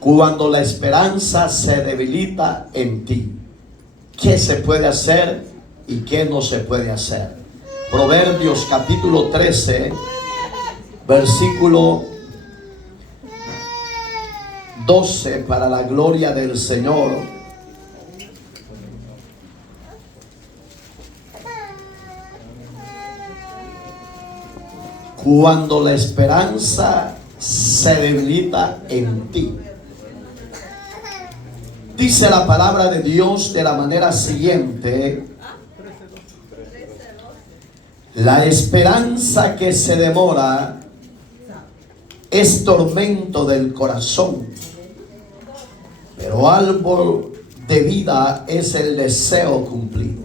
Cuando la esperanza se debilita en ti, ¿qué se puede hacer y qué no se puede hacer? Proverbios capítulo 13, versículo 12, para la gloria del Señor. Cuando la esperanza se debilita en ti. Dice la palabra de Dios de la manera siguiente: la esperanza que se demora es tormento del corazón, pero árbol de vida es el deseo cumplido.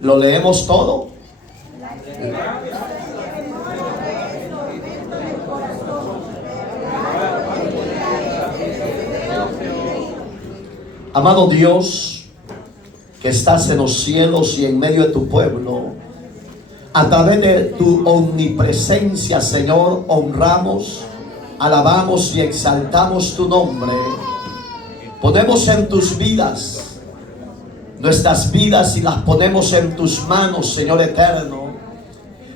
¿Lo leemos todo? Amado Dios, que estás en los cielos y en medio de tu pueblo, a través de tu omnipresencia, Señor, honramos, alabamos y exaltamos tu nombre. Ponemos en tus vidas, nuestras vidas, y las ponemos en tus manos, Señor eterno,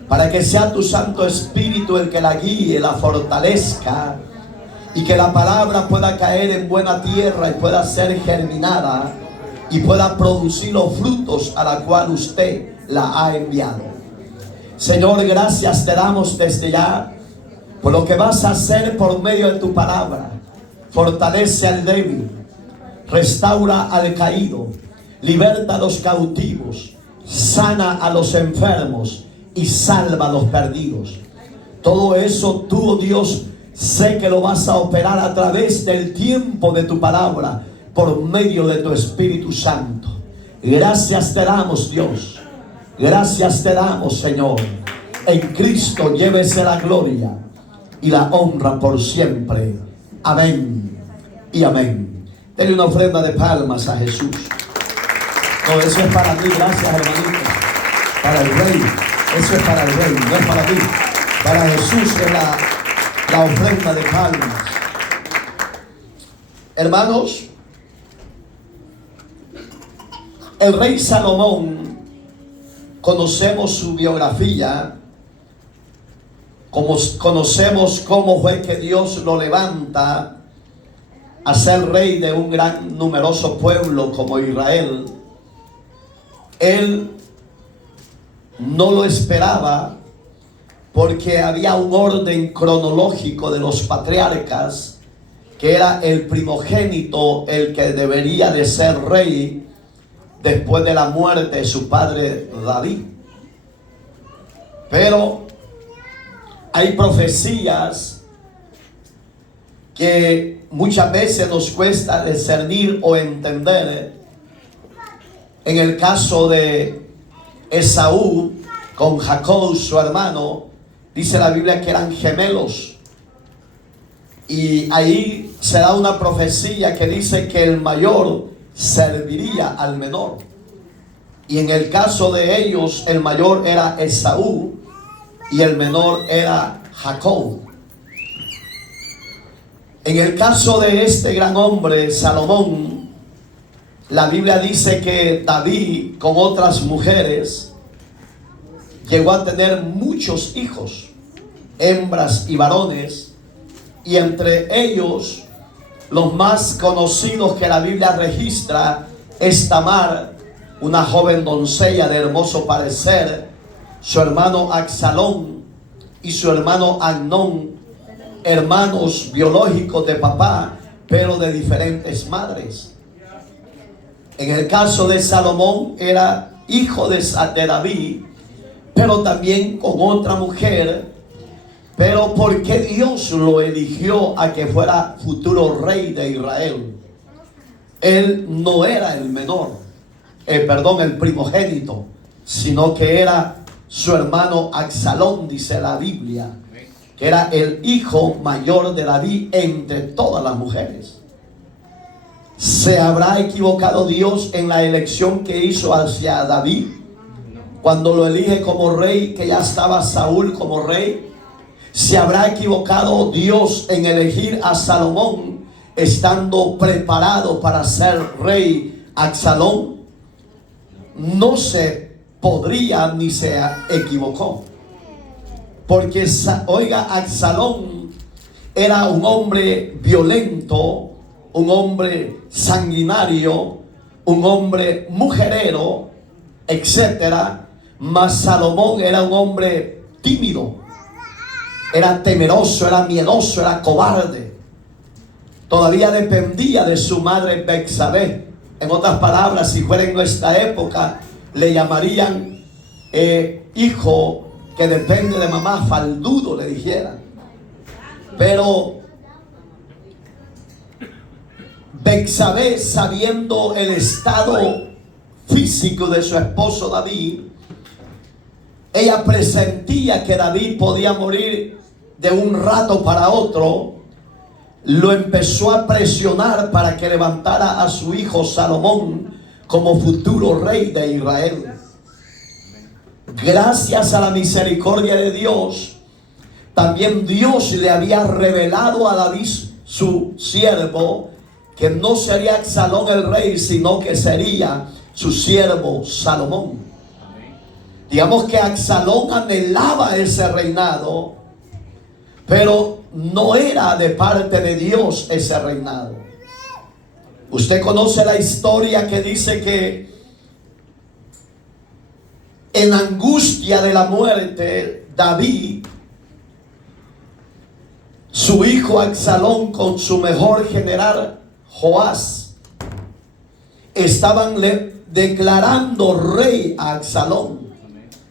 para que sea tu Santo Espíritu el que la guíe, la fortalezca, y que la palabra pueda caer en buena tierra y pueda ser germinada y pueda producir los frutos a la cual usted la ha enviado. Señor, gracias te damos desde ya por lo que vas a hacer por medio de tu palabra. Fortalece al débil, restaura al caído, liberta a los cautivos, sana a los enfermos y salva a los perdidos. Todo eso tú, oh Dios, sé que lo vas a operar a través del tiempo de tu palabra, por medio de tu Espíritu Santo. Gracias te damos, Dios. Gracias te damos, Señor. En Cristo llévese la gloria y la honra por siempre. Amén y amén. Denle una ofrenda de palmas a Jesús. No, eso es para mí. Gracias, hermanito. Para el Rey. Eso es para el Rey, no es para mí. Para Jesús es la ofrenda de palmas. Hermanos, el rey Salomón, conocemos su biografía, como conocemos cómo fue que Dios lo levanta a ser rey de un gran numeroso pueblo como Israel. Él no lo esperaba, porque había un orden cronológico de los patriarcas, que era el primogénito el que debería de ser rey después de la muerte de su padre David. Pero hay profecías que muchas veces nos cuesta discernir o entender. En el caso de Esaú con Jacob, su hermano, dice la Biblia que eran gemelos. Y ahí se da una profecía que dice que el mayor serviría al menor. Y en el caso de ellos, el mayor era Esaú y el menor era Jacob. En el caso de este gran hombre, Salomón, la Biblia dice que David, con otras mujeres, llegó a tener muchos hijos, hembras y varones, y entre ellos los más conocidos que la Biblia registra es Tamar, una joven doncella de hermoso parecer, su hermano Absalón y su hermano Amnón, hermanos biológicos de papá, pero de diferentes madres. En el caso de Salomón, era hijo de David, pero también con otra mujer. Pero porque Dios lo eligió a que fuera futuro rey de Israel, él no era el menor, el primogénito, sino que era su hermano Absalón, dice la Biblia, que era el hijo mayor de David entre todas las mujeres. ¿Se habrá equivocado Dios en la elección que hizo hacia David? Cuando lo elige como rey, que ya estaba Saúl como rey. ¿Se habrá equivocado Dios en elegir a Salomón estando preparado para ser rey, Absalón no se podría ni se equivocó. Porque, oiga, Absalón era un hombre violento, un hombre sanguinario, un hombre mujerero, etcétera. Mas Salomón era un hombre tímido, era temeroso, era miedoso, era cobarde. Todavía dependía de su madre Betsabé. En otras palabras, si fuera en nuestra época, le llamarían hijo que depende de mamá, faldudo le dijeran. Pero Betsabé, sabiendo el estado físico de su esposo David, ella presentía que David podía morir de un rato para otro. Lo empezó a presionar para que levantara a su hijo Salomón como futuro rey de Israel. Gracias a la misericordia de Dios, también Dios le había revelado a David, su siervo, que no sería Absalón el rey, sino que sería su siervo Salomón. Digamos que Absalón anhelaba ese reinado, pero no era de parte de Dios ese reinado. Usted conoce la historia que dice que en angustia de la muerte, David, su hijo Absalón con su mejor general Joás, estaban declarando rey a Absalón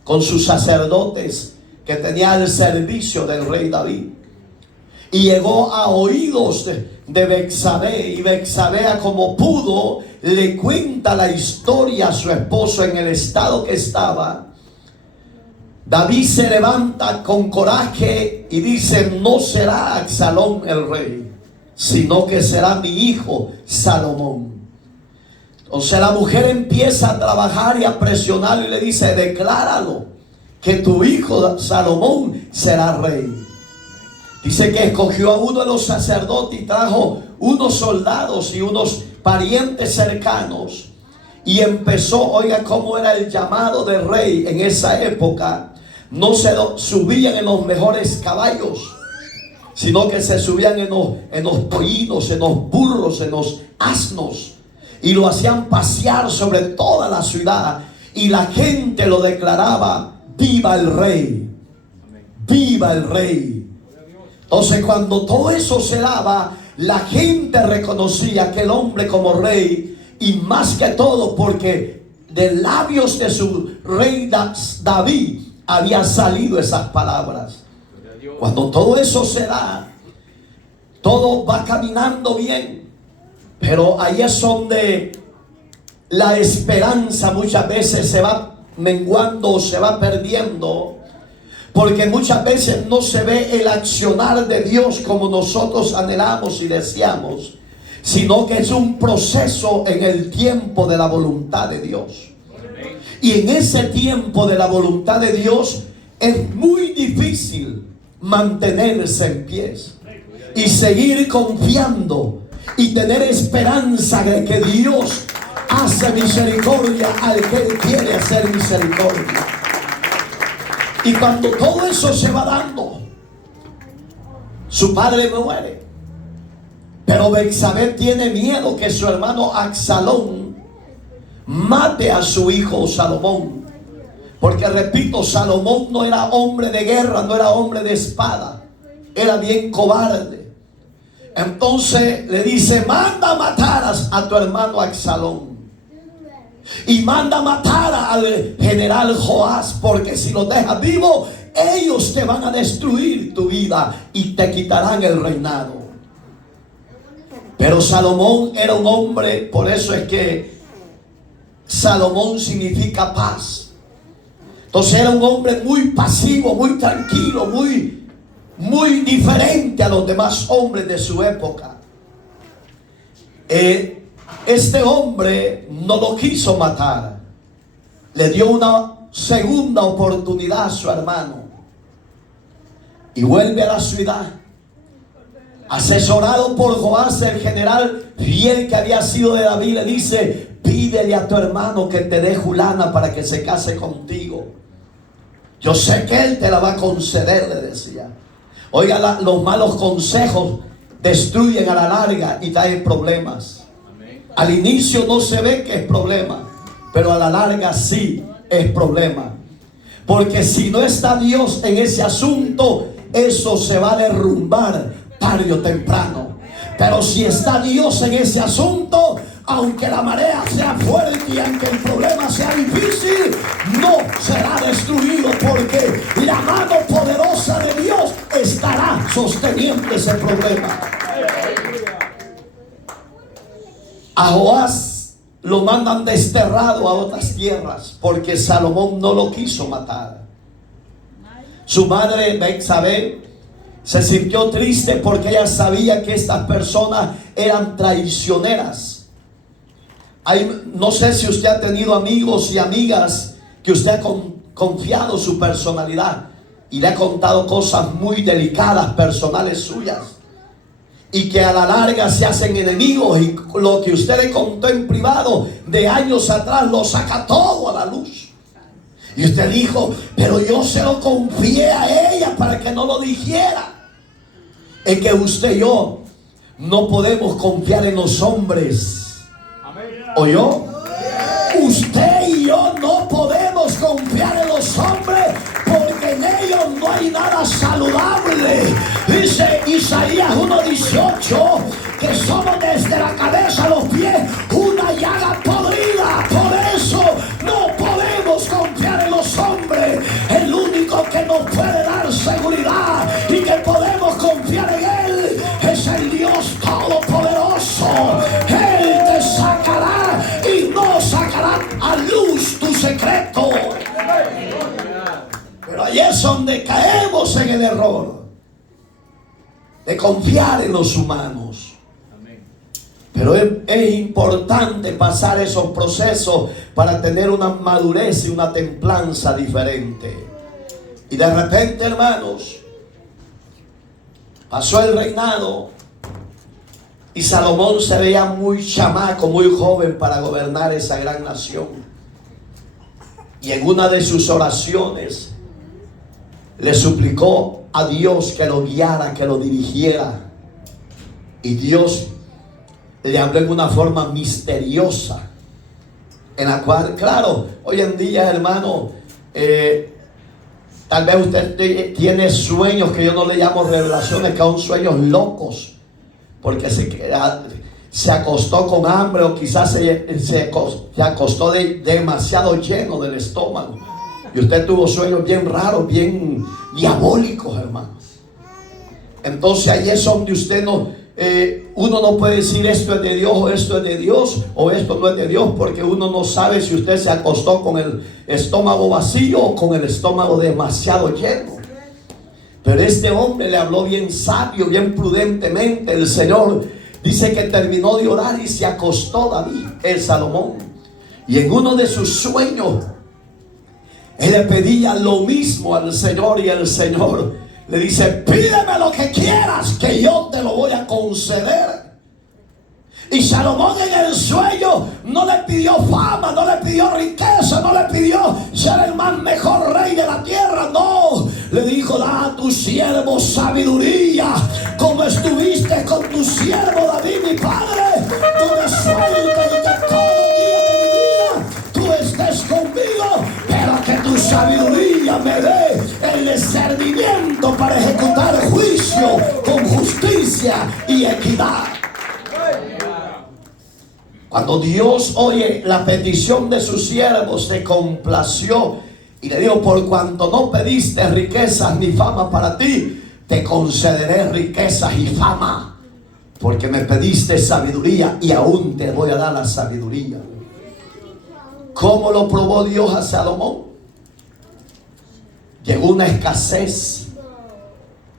con sus sacerdotes que tenía el servicio del rey David. Y llegó a oídos de Betsabé, y Betsabé, como pudo, le cuenta la historia a su esposo en el estado que estaba. David se levanta con coraje y dice: no será Absalón el rey, sino que será mi hijo Salomón. Entonces la mujer empieza a trabajar y a presionarlo y le dice: decláralo, que tu hijo Salomón será rey. Dice que escogió a uno de los sacerdotes y trajo unos soldados y unos parientes cercanos. Y empezó, oiga cómo era el llamado de rey en esa época. No se subían en los mejores caballos, sino que se subían en los pollinos, en los burros, en los asnos. Y lo hacían pasear sobre toda la ciudad. Y la gente lo declaraba: viva el rey, viva el rey. Entonces cuando todo eso se daba, la gente reconocía a aquel hombre como rey. Y más que todo porque de labios de su rey David había salido esas palabras. Cuando todo eso se da, todo va caminando bien. Pero ahí es donde la esperanza muchas veces se va menguando o se va perdiendo, porque muchas veces no se ve el accionar de Dios como nosotros anhelamos y deseamos, sino que es un proceso en el tiempo de la voluntad de Dios. Y en ese tiempo de la voluntad de Dios es muy difícil mantenerse en pie y seguir confiando y tener esperanza de que Dios hace misericordia al que Él quiere hacer misericordia. Y cuando todo eso se va dando, su padre muere. Pero Betsabé tiene miedo que su hermano Absalón mate a su hijo Salomón. Porque repito, Salomón no era hombre de guerra, no era hombre de espada. Era bien cobarde. Entonces le dice: manda a matar a tu hermano Absalón. Y manda a matar al general Joás, porque si lo dejas vivo, ellos te van a destruir tu vida y te quitarán el reinado. Pero Salomón era un hombre, por eso es que Salomón significa paz. Entonces era un hombre muy pasivo, muy tranquilo, muy diferente a los demás hombres de su época. Este hombre no lo quiso matar. Le dio una segunda oportunidad a su hermano. Y vuelve a la ciudad. asesorado por Joás, el general fiel que había sido de David, le dice: pídele a tu hermano que te dé Julana para que se case contigo. Yo sé que él te la va a conceder, le decía. Oiga, los malos consejos destruyen a la larga y traen problemas. Al inicio no se ve que es problema, pero a la larga sí es problema. Porque si no está Dios en ese asunto, eso se va a derrumbar tarde o temprano. Pero si está Dios en ese asunto, aunque la marea sea fuerte y aunque el problema sea difícil, no será destruido, porque la mano poderosa de Dios estará sosteniendo ese problema. A Joás lo mandan desterrado a otras tierras porque Salomón no lo quiso matar. Su madre Betsabé se sintió triste porque ella sabía que estas personas eran traicioneras. No sé si usted ha tenido amigos y amigas que usted ha confiado su personalidad y le ha contado cosas muy delicadas, personales suyas, y que a la larga se hacen enemigos, y lo que usted le contó en privado de años atrás lo saca todo a la luz. Y usted dijo: pero yo se lo confié a ella para que no lo dijera. Es que usted y yo no podemos confiar en los hombres. ¿Oyó? Usted y yo no podemos confiar en los hombres, porque en ellos no hay nada saludable. Dice Isaías 1:18 que somos desde la cabeza a los pies una llaga podrida. Por eso no podemos confiar en los hombres. El único que nos puede dar seguridad y que podemos confiar en Él es el Dios Todopoderoso. Él te sacará y no sacará a luz tu secreto. Pero ahí es donde caemos en el error de confiar en los humanos. Pero es importante pasar esos procesos para tener una madurez y una templanza diferente. Y de repente, hermanos, pasó el reinado y Salomón se veía muy chamaco, muy joven para gobernar esa gran nación. Y en una de sus oraciones le suplicó a Dios que lo guiara, que lo dirigiera. Y Dios le habló en una forma misteriosa, en la cual, claro, hoy en día, hermano, tal vez usted tiene sueños que yo no le llamo revelaciones, que son sueños locos, porque se acostó con hambre, o quizás se acostó demasiado lleno del estómago, y usted tuvo sueños bien raros, bien diabólicos, hermano. Entonces ahí es donde usted uno no puede decir esto es de Dios o esto es de Dios o esto no es de Dios, porque uno no sabe si usted se acostó con el estómago vacío o con el estómago demasiado lleno. Pero este hombre le habló bien sabio, bien prudentemente. El Señor dice que terminó de orar y se acostó David, el Salomón, y en uno de sus sueños él le pedía lo mismo al Señor, y el Señor le dice: pídeme lo que quieras, que yo te lo voy a conceder. Y Salomón en el sueño no le pidió fama, no le pidió riqueza, no le pidió ser el más mejor rey de la tierra. No, le dijo: da a tu siervo sabiduría, como estuviste con tu siervo David mi padre. Tú me sueltes y que todo día de mi vida tú estés conmigo, pero que tu sabiduría me dé el discernimiento para ejecutar juicio con justicia y equidad. Cuando Dios oye la petición de su siervo, se complació y le dijo: por cuanto no pediste riquezas ni fama para ti, te concederé riquezas y fama, porque me pediste sabiduría y aún te voy a dar la sabiduría. ¿Cómo lo probó Dios a Salomón? Llegó una escasez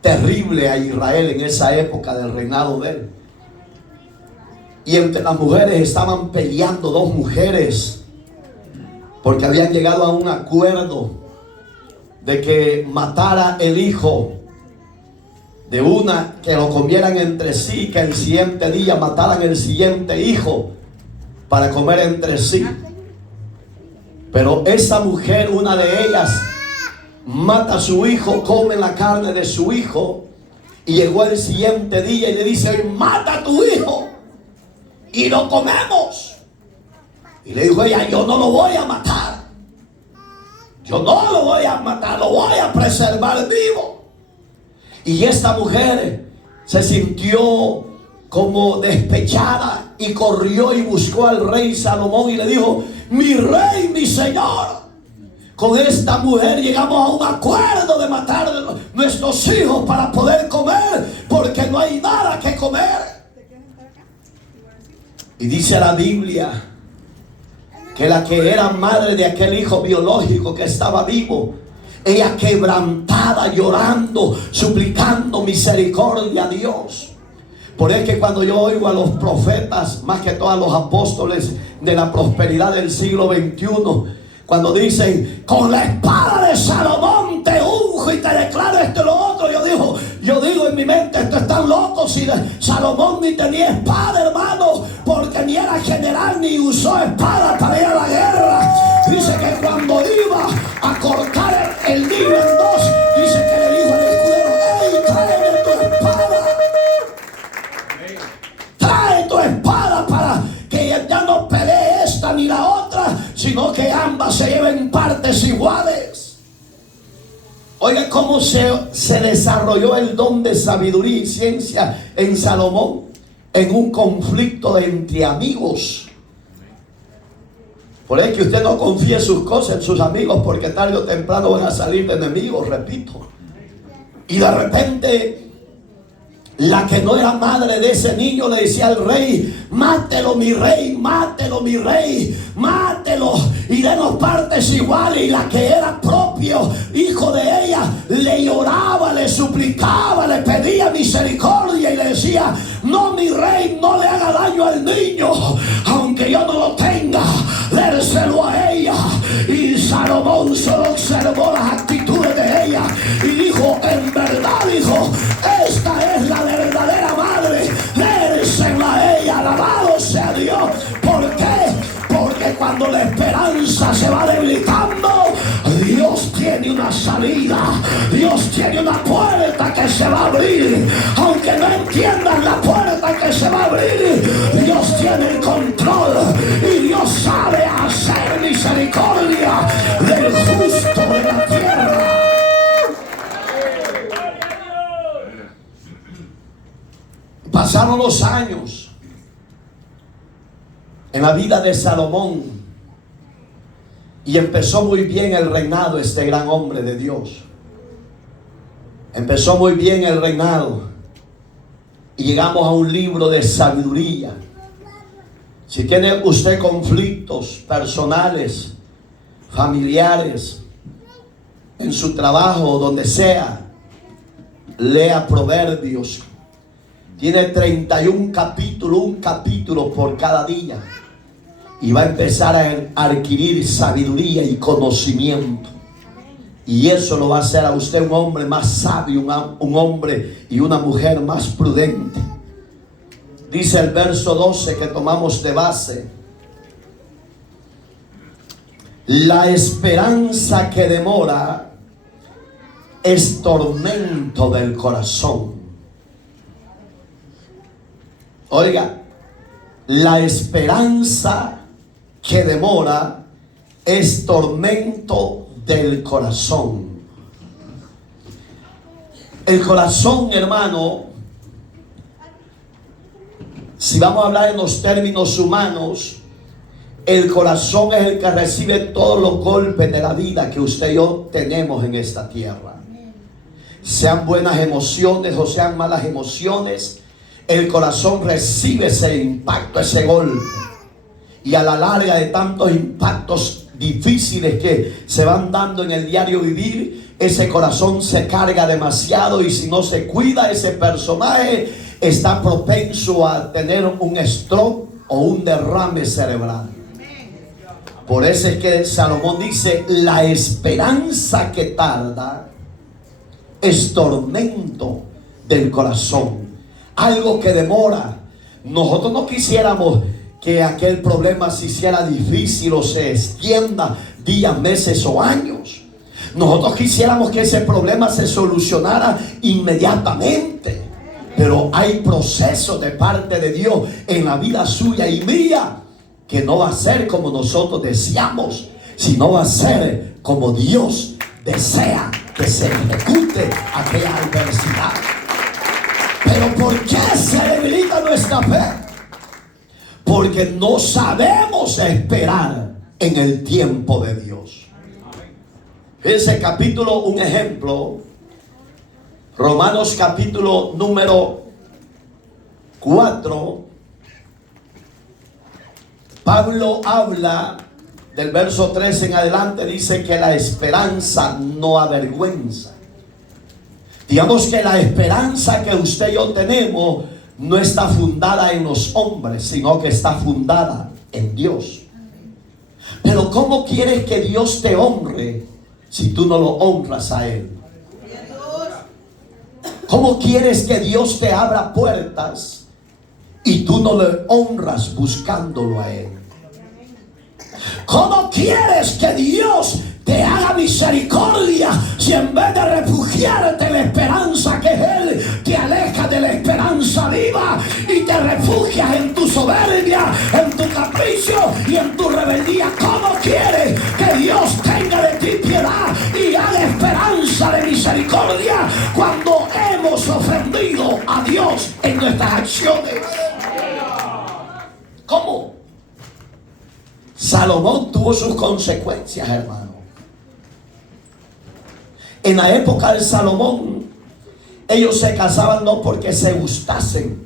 terrible a Israel en esa época del reinado de él. Y entre las mujeres estaban peleando dos mujeres, porque habían llegado a un acuerdo de que matara el hijo de una que lo comieran entre sí, que el siguiente día mataran el siguiente hijo para comer entre sí. Pero esa mujer, una de ellas, mata a su hijo, come la carne de su hijo, y llegó el siguiente día y le dice: mata a tu hijo y lo comemos. Y le dijo ella: yo no lo voy a matar, yo no lo voy a matar, lo voy a preservar vivo. Y esta mujer se sintió como despechada y corrió y buscó al rey Salomón y le dijo: mi rey, mi señor, con esta mujer llegamos a un acuerdo de matar a nuestros hijos para poder comer, porque no hay nada que comer. Y dice la Biblia que la que era madre de aquel hijo biológico que estaba vivo, ella quebrantada, llorando, suplicando misericordia a Dios. Por eso es que cuando yo oigo a los profetas, más que todos los apóstoles de la prosperidad del siglo XXI, cuando dicen: con la espada de Salomón te unjo y te declaro esto y lo otro, yo digo en mi mente: estos están locos. Si Salomón ni tenía espada, hermano, porque ni era general ni usó espada para ir a la guerra. Dice que cuando iba a cortar el niño en dos, dice que le dijo al escudero: ¡ey, tráeme tu espada! Trae tu espada para que ya no pelee esta ni la otra, sino que ambas se lleven partes iguales. Oiga cómo se desarrolló el don de sabiduría y ciencia en Salomón, en un conflicto entre amigos. Por eso es que usted no confíe sus cosas en sus amigos, porque tarde o temprano van a salir de enemigos, repito. Y de repente, la que no era madre de ese niño le decía al rey: mátelo mi rey, mátelo mi rey, mátelo y denos partes iguales. Y la que era propio hijo de ella le lloraba, le suplicaba, le pedía misericordia y le decía: no, mi rey, no le haga daño al niño, aunque yo no lo tenga, dérselo a ella. Y Salomón solo observó las actitudes de ella y dijo: en verdad, dijo, esta es la verdadera madre, dérsela a ella. Alabado sea Dios. ¿Por qué? Porque cuando la esperanza se va debilitando, Dios tiene una salida, Dios tiene una puerta que se va a abrir. Aunque no entiendan la puerta que se va a abrir, Dios tiene el control y Dios sabe hacer misericordia del justo de la tierra. Pasaron los años en la vida de Salomón y empezó muy bien el reinado, este gran hombre de Dios. Empezó muy bien el reinado y llegamos a un libro de sabiduría. Si tiene usted conflictos personales, familiares, en su trabajo, donde sea, lea Proverbios. Tiene 31 capítulos, un capítulo por cada día. Y va a empezar a adquirir sabiduría y conocimiento. Y eso lo va a hacer a usted un hombre más sabio, un hombre y una mujer más prudente. Dice el verso 12 que tomamos de base: la esperanza que demora es tormento del corazón. Oiga, la esperanza que demora es tormento del corazón. El corazón, hermano, si vamos a hablar en los términos humanos, el corazón es el que recibe todos los golpes de la vida que usted y yo tenemos en esta tierra. Sean buenas emociones o sean malas emociones, el corazón recibe ese impacto, ese golpe. Y a la larga de tantos impactos difíciles que se van dando en el diario vivir, ese corazón se carga demasiado y si no se cuida, ese personaje está propenso a tener un stroke o un derrame cerebral. Por eso es que Salomón dice: la esperanza que tarda es tormento del corazón. Algo que demora. Nosotros no quisiéramos que aquel problema se hiciera difícil o se extienda días, meses o años. Nosotros quisiéramos que ese problema se solucionara inmediatamente. Pero hay procesos de parte de Dios en la vida suya y mía, que no va a ser como nosotros deseamos, sino va a ser como Dios desea que se ejecute aquella adversidad. Pero ¿por qué se debilita nuestra fe? Porque no sabemos esperar en el tiempo de Dios. Ese capítulo, un ejemplo, Romanos capítulo número 4, Pablo habla del verso 13 en adelante, dice que la esperanza no avergüenza. Digamos que la esperanza que usted y yo tenemos no está fundada en los hombres, sino que está fundada en Dios. Pero ¿cómo quieres que Dios te honre si tú no lo honras a Él? ¿Cómo quieres que Dios te abra puertas y tú no le honras buscándolo a Él? ¿Cómo quieres que Dios te haga misericordia si en vez de refugiarte en la esperanza que es Él, te aleja de la esperanza viva y te refugias en tu soberbia, en tu capricho y en tu rebeldía? ¿Cómo quieres que Dios tenga de ti piedad y haga esperanza de misericordia cuando hemos ofendido a Dios en nuestras acciones? ¿Cómo? Salomón tuvo sus consecuencias, hermano. En la época de Salomón, ellos se casaban no porque se gustasen,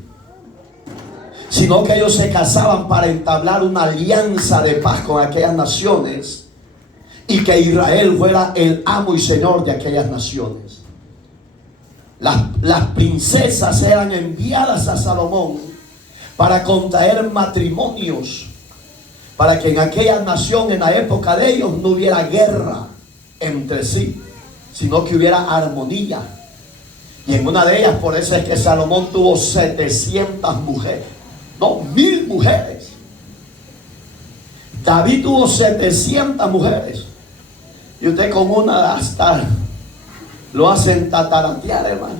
sino que ellos se casaban para entablar una alianza de paz con aquellas naciones y que Israel fuera el amo y señor de aquellas naciones. Las princesas eran enviadas a Salomón para contraer matrimonios, para que en aquella nación, en la época de ellos, no hubiera guerra entre sí, sino que hubiera armonía. Y en una de ellas, por eso es que Salomón tuvo 700 mujeres, no, 1000 mujeres. David tuvo 700 mujeres. Y usted con una hasta lo hacen tataratear, hermano.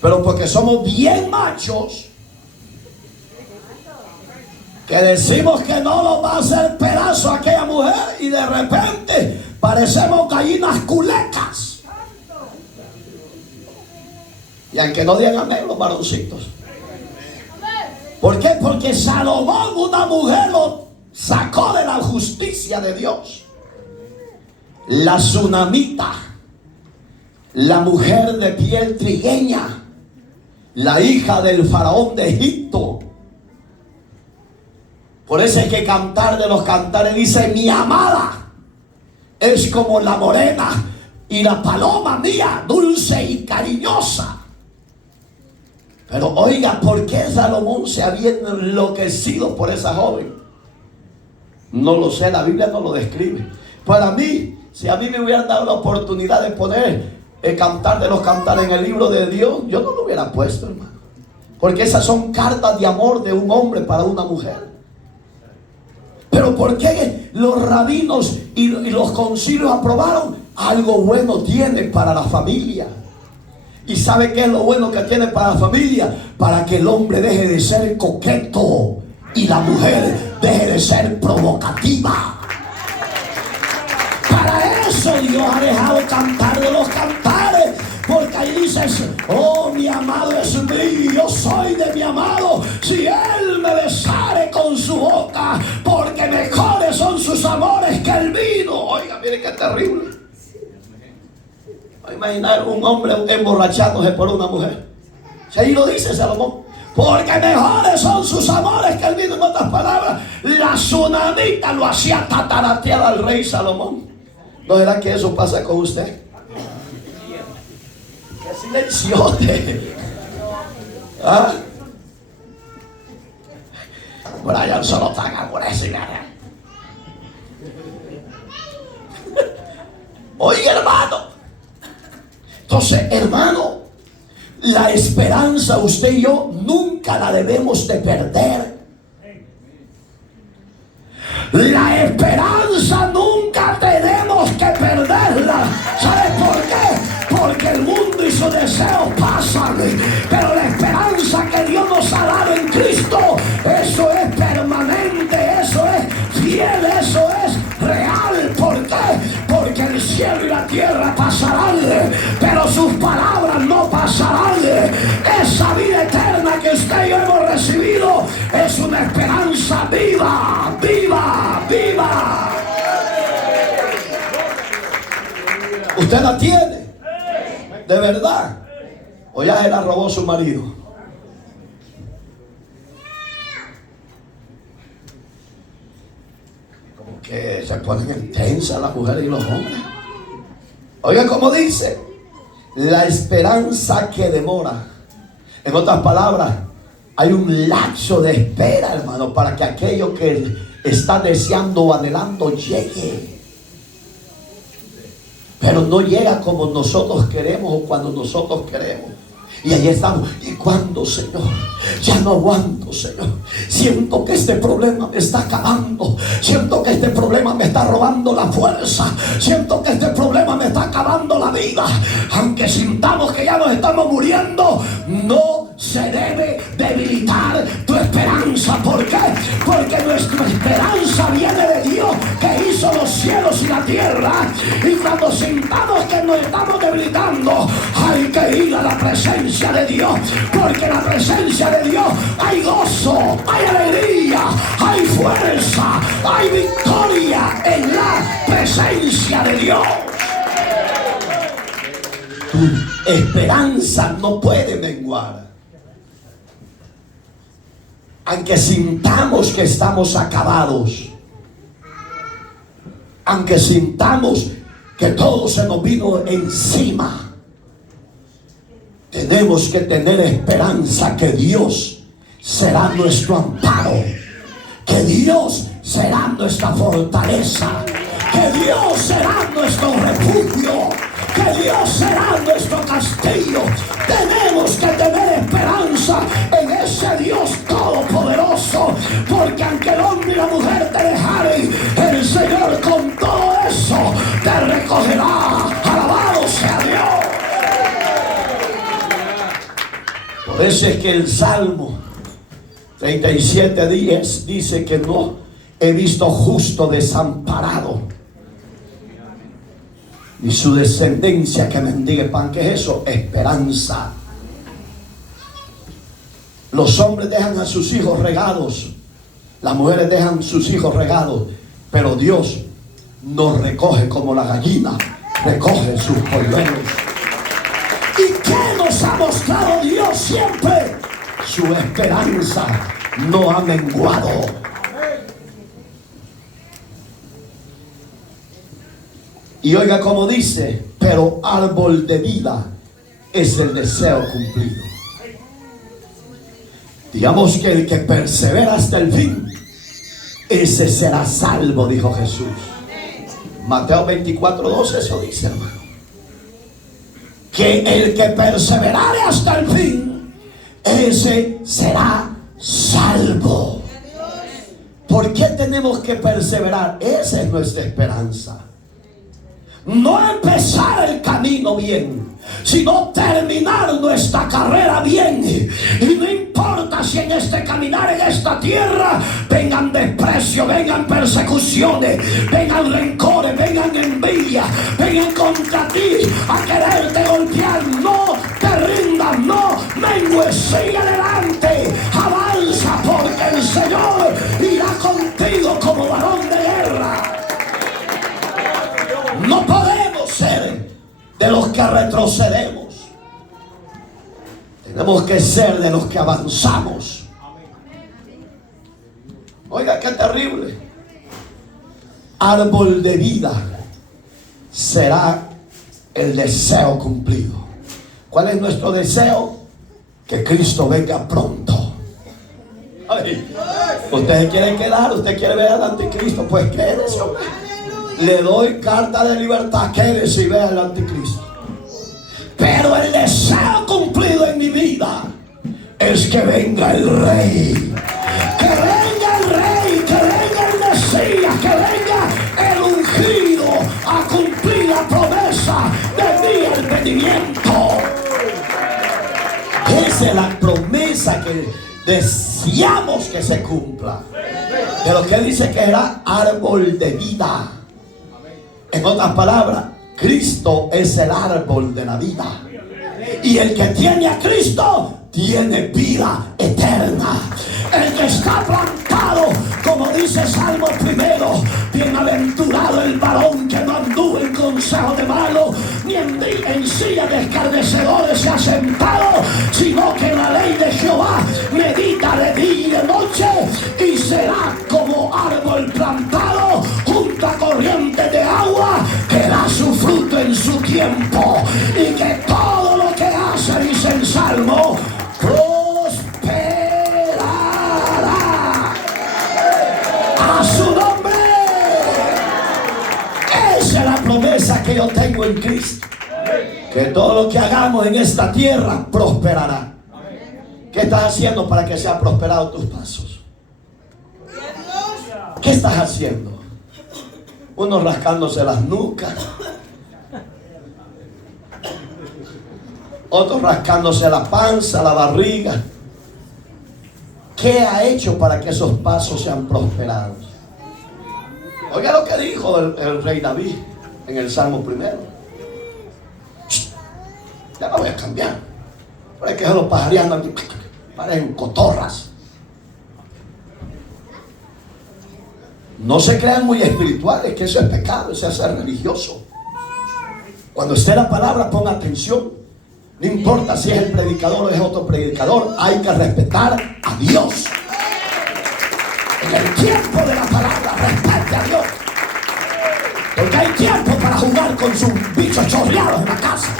Pero porque somos bien machos, que decimos que no nos va a hacer pedazo a aquella mujer y de repente parecemos gallinas culecas. Y aunque no digan amén los varoncitos. ¿Por qué? Porque Salomón, una mujer, lo sacó de la justicia de Dios. La Sunamita, la mujer de piel trigueña, la hija del faraón de Egipto. Por eso es que Cantar de los Cantares dice: mi amada es como la morena y la paloma mía, dulce y cariñosa. Pero oiga, ¿por qué Salomón se había enloquecido por esa joven? No lo sé, la Biblia no lo describe. Para mí, si a mí me hubieran dado la oportunidad de poner el Cantar de los Cantares en el libro de Dios, yo no lo hubiera puesto, hermano. Porque esas son cartas de amor de un hombre para una mujer. Pero ¿por qué los rabinos y los concilios aprobaron? Algo bueno tiene para la familia. ¿Y sabe qué es lo bueno que tiene para la familia? Para que el hombre deje de ser coqueto y la mujer deje de ser provocativa. Para eso Dios ha dejado Cantar de los Cantares. Porque ahí dices: oh, mi amado es mío, yo soy de mi amado, si él me besare con su boca, porque mejores son sus amores que el vino. Oiga, mire qué terrible. Imaginar un hombre emborrachándose por una mujer. Si ahí lo dice Salomón: porque mejores son sus amores que el vino. En otras palabras, la Sunamita lo hacía tataratear al rey Salomón. ¿No será que eso pasa con usted? Silenciote. ¿Ah? Brian solo traga por eso. Oiga, hermano, Entonces, hermano, la esperanza usted y yo nunca la debemos de perder. La esperanza nunca tenemos que perderla. ¿Sabes por qué? Porque el mundo y sus deseos pasan, pero la esperanza que Dios nos ha dado en Cristo, eso es permanente, eso es fiel, eso es real. ¿Por qué? Porque el cielo y la tierra pasarán, pero sus palabras no pasarán. Esa vida eterna que usted y yo hemos recibido es una esperanza viva, viva, viva. Usted la tiene, de verdad, o ya se la robó su marido. Como que se ponen intensas las mujeres y los hombres. Oiga cómo dice, la esperanza que demora. En otras palabras, hay un lapso de espera, hermano, para que aquello que está deseando o anhelando llegue. Pero no llega como nosotros queremos o cuando nosotros queremos. Y ahí estamos. ¿Y cuándo, Señor? Ya no aguanto, Señor. Siento que este problema me está acabando. Siento que este problema me está robando la fuerza. Siento que este problema me está acabando la vida. Aunque sintamos que ya nos estamos muriendo, no se debe debilitar tu esperanza. ¿Por qué? Porque nuestra esperanza viene de Dios, que hizo los cielos y la tierra. Y cuando sintamos que nos estamos debilitando, hay que ir a la presencia de Dios, porque en la presencia de Dios hay gozo, hay alegría, hay fuerza, hay victoria en la presencia de Dios. Tu esperanza no puede menguar. Aunque sintamos que estamos acabados, aunque sintamos que todo se nos vino encima, tenemos que tener esperanza que Dios será nuestro amparo, que Dios será nuestra fortaleza, que Dios será nuestro refugio, que Dios será nuestro castillo. Tenemos que tener esperanza en ese Dios todopoderoso, porque aunque el hombre y la mujer te dejaren, el Señor con todo eso te recogerá. Alabado sea Dios. Por eso es que el Salmo 37:10 dice que no he visto justo desamparado, y su descendencia que mendigue pan. ¿Qué es eso? Esperanza. Los hombres dejan a sus hijos regados, las mujeres dejan sus hijos regados, pero Dios nos recoge como la gallina recoge sus polluelos. ¿Y qué nos ha mostrado Dios siempre? Su esperanza no ha menguado. Y oiga como dice, pero árbol de vida es el deseo cumplido. Digamos que el que persevera hasta el fin, ese será salvo, dijo Jesús. Mateo 24:12, eso dice, hermano. Que el que perseverare hasta el fin, ese será salvo. ¿Por qué tenemos que perseverar? Esa es nuestra esperanza. No empezar el camino bien, sino terminar nuestra carrera bien. Y no importa si en este caminar, en esta tierra, vengan desprecio, vengan persecuciones, vengan rencores, vengan envidia, vengan contra ti a quererte golpear. No te rindas, no mengues, sigue adelante, avanza, porque el Señor irá contigo como varón de guerra. No podemos ser de los que retrocedemos. Tenemos que ser de los que avanzamos. Oiga, qué terrible. Árbol de vida será el deseo cumplido. ¿Cuál es nuestro deseo? Que Cristo venga pronto. Ay, usted quiere quedar, usted quiere ver al anticristo, pues quédese, hombre. Le doy carta de libertad, quédese y vea al anticristo. Pero Pero el deseo cumplido en mi vida es que venga el Rey. Que venga el Rey, que venga el Mesías, que venga el ungido a cumplir la promesa de mi entendimiento. Esa es la promesa que deseamos que se cumpla. De lo que él dice que era árbol de vida. En otras palabras, Cristo es el árbol de la vida. Y el que tiene a Cristo tiene vida eterna. El que está plantado, como dice Salmo primero, bienaventurado el varón que no anduvo en consejo de malos, ni en silla de escarnecedores se ha sentado, sino que en la ley de Jehová medita de día y de noche, y será como árbol plantado junto a corrientes de agua, que da su fruto en su tiempo, y que todo lo que hace, dice el Salmo, prosperará. A su nombre. Esa es la promesa que yo tengo en Cristo, que todo lo que hagamos en esta tierra prosperará. ¿Qué estás haciendo para que sean prosperados tus pasos? ¿Qué estás haciendo? Uno rascándose las nucas, otros rascándose la panza, la barriga. ¿Qué ha hecho para que esos pasos sean prosperados? Oiga lo que dijo el rey David en el Salmo primero. Ya lo voy a cambiar. Pero es que los pajarillos andan, parecen cotorras. No se crean muy espirituales, que eso es pecado, eso es ser religioso. Cuando esté la palabra, ponga atención. No importa si es el predicador o es otro predicador, hay que respetar a Dios. En el tiempo de la palabra, respete a Dios. Porque hay tiempo para jugar con sus bichos chorreados en la casa.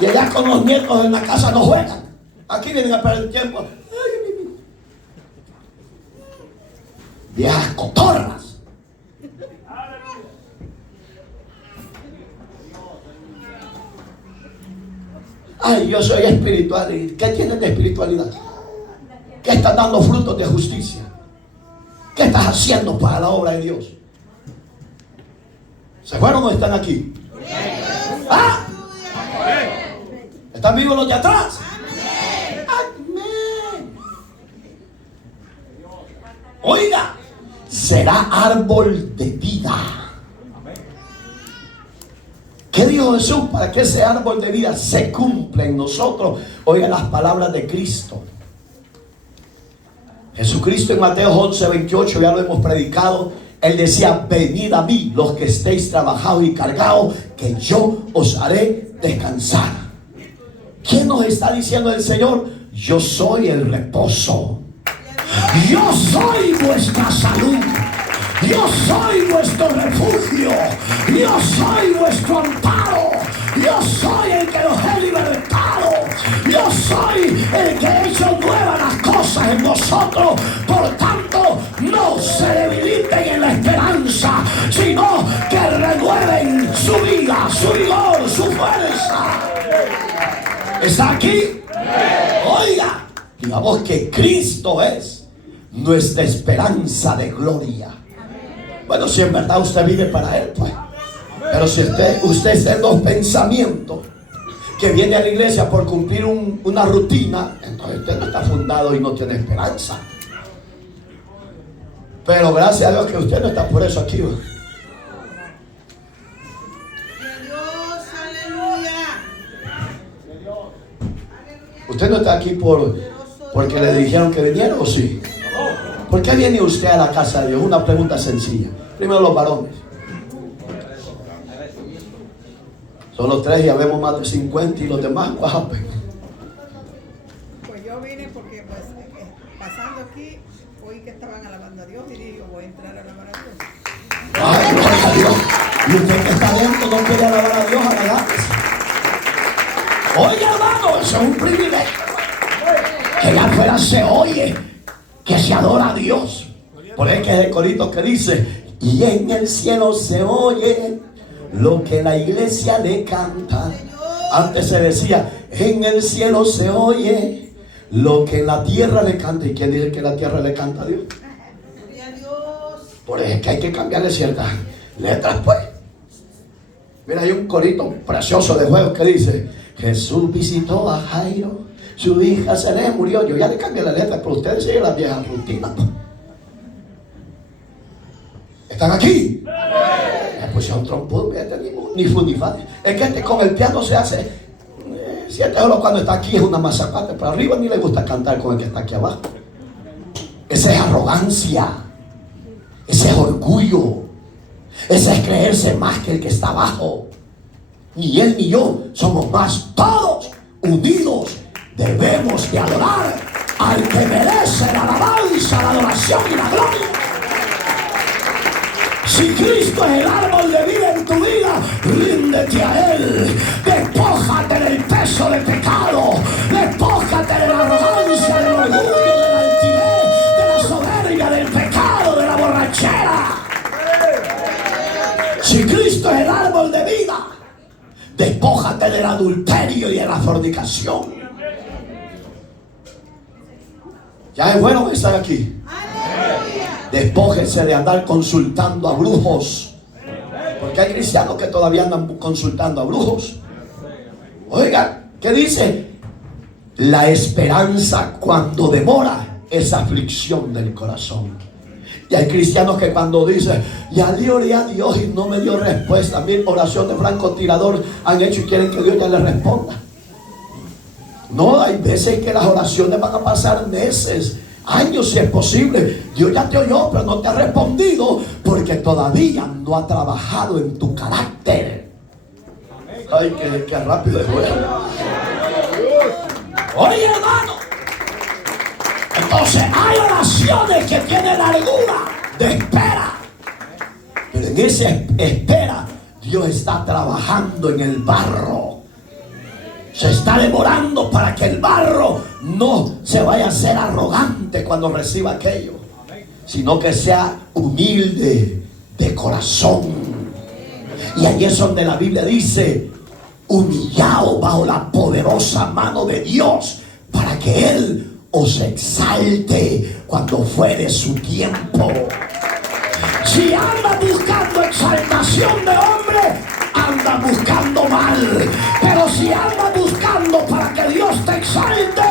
Y allá con los nietos en la casa no juegan. Aquí vienen a perder tiempo. Viejas cotorras. Ay, yo soy espiritual. ¿Y qué tienes de espiritualidad? ¿Qué estás dando frutos de justicia? ¿Qué estás haciendo para la obra de Dios? ¿Se fueron o están aquí? ¿Ah? ¿Están vivos los de atrás? Amén. Oiga, será árbol de vida. ¿Qué dijo Jesús? Para que ese árbol de vida se cumpla en nosotros. Oiga las palabras de Cristo. Jesucristo en Mateo 11:28, ya lo hemos predicado. Él decía: venid a mí los que estéis trabajados y cargados, que yo os haré descansar. ¿Quién nos está diciendo el Señor? Yo soy el reposo. Yo soy vuestra salud. Yo soy vuestro refugio. Yo soy vuestro amparo. Yo soy el que los he libertado. Yo soy el que he hecho nuevas las cosas en vosotros. Por tanto, no se debiliten en la esperanza, sino que renueven su vida, su vigor, su fuerza. ¿Está aquí? Oiga, digamos que Cristo es nuestra esperanza de gloria. Bueno, si en verdad usted vive para Él, pues. Pero si usted está en los pensamientos que viene a la iglesia por cumplir una rutina, entonces usted no está fundado y no tiene esperanza. Pero gracias a Dios que usted no está por eso aquí. Dios, aleluya. Usted no está aquí porque le dijeron que viniera, ¿o sí? ¿Por qué viene usted a la casa de Dios? Una pregunta sencilla. Primero los varones. Son los tres y ya vemos más de 50 y los demás, what happened? Pues yo vine porque pues pasando aquí oí que estaban alabando a Dios y dije, voy a entrar a alabar a Dios. Ay, gloria a Dios. Y usted que está dentro no quiere alabar a Dios, alabarse. Oiga, hermano, eso es un privilegio. Que allá afuera se oye que se adora a Dios. Por eso que es el corito que dice: y en el cielo se oye lo que la iglesia le canta. Antes se decía, en el cielo se oye lo que en la tierra le canta. ¿Y quién dice que la tierra le canta a Dios? Por eso es que hay que cambiarle ciertas letras, pues. Mira, hay un corito precioso de juegos que dice: Jesús visitó a Jairo, su hija se le murió. Yo ya le cambié la letra, pero ustedes siguen las viejas rutinas, pues. ¿Están aquí? Me pusieron trompudo, ni fu ni fa. Es que con el piano se hace 7 horas cuando está aquí, es una mazacate, pero arriba ni le gusta cantar con el que está aquí abajo. Esa es arrogancia, ese es orgullo, ese es creerse más que el que está abajo. Ni él ni yo somos más. Todos unidos debemos de adorar al que merece la alabanza, la adoración y la gloria. Si Cristo es el árbol de vida en tu vida, ríndete a Él. Despójate del peso del pecado. Despójate de la arrogancia, del orgullo, de la altivez, de la soberbia, del pecado, de la borrachera. Si Cristo es el árbol de vida, despójate del adulterio y de la fornicación. ¿Ya es bueno que están aquí? Despójense de andar consultando a brujos, porque hay cristianos que todavía andan consultando a brujos. Oiga, ¿qué dice? La esperanza cuando demora es aflicción del corazón. Y hay cristianos que cuando dicen, ya le oré a Dios y no me dio respuesta, 1000 oraciones de francotirador han hecho y quieren que Dios ya les responda. No, hay veces que las oraciones van a pasar meses, años si es posible. Dios ya te oyó, pero no te ha respondido porque todavía no ha trabajado en tu carácter. Ay, que rápido es bueno. Oye, hermano, entonces hay oraciones que tienen largura de espera, pero en esa espera Dios está trabajando en el barro. Se está demorando para que el barro no se vaya a ser arrogante cuando reciba aquello, sino que sea humilde de corazón. Y ahí es donde la Biblia dice: humillado bajo la poderosa mano de Dios, para que Él os exalte cuando fuere su tiempo. Si anda buscando exaltación de hombre, anda buscando mal. Pero si anda buscando para que Dios te exalte,